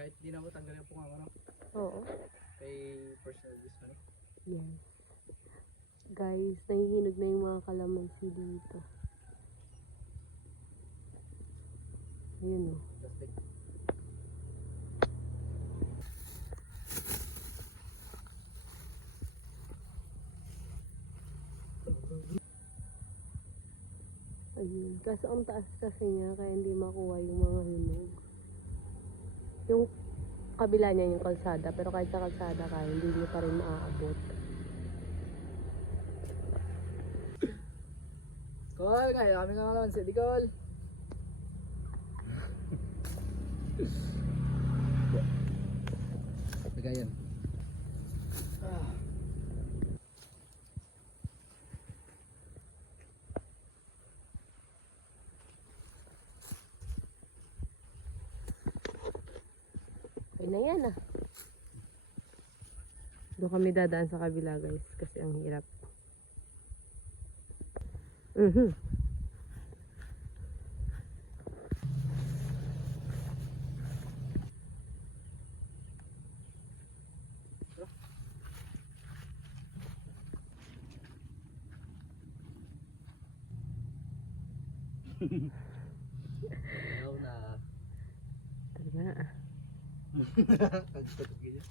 Kahit di na mo tanggalin po nga ano. Oo. Kay personal use ano. Yan. Guys, nahihinog na yung mga kalamansi dito. Ayun o. Plastic. Ayun. Kaso ang taas kasi niya, kaya hindi makuha yung mga hinog. Yung kabila niya yung kalsada, pero kahit sa kalsada ka, hindi niyo pa rin maaabot. Call, kaya kami nga naman si Nicole. Bigayan. Okay na yan ah. Doon kami dadaan sa kabila guys, kasi ang hirap. Ayaw na. Talaga ah. Kagstag ganyan.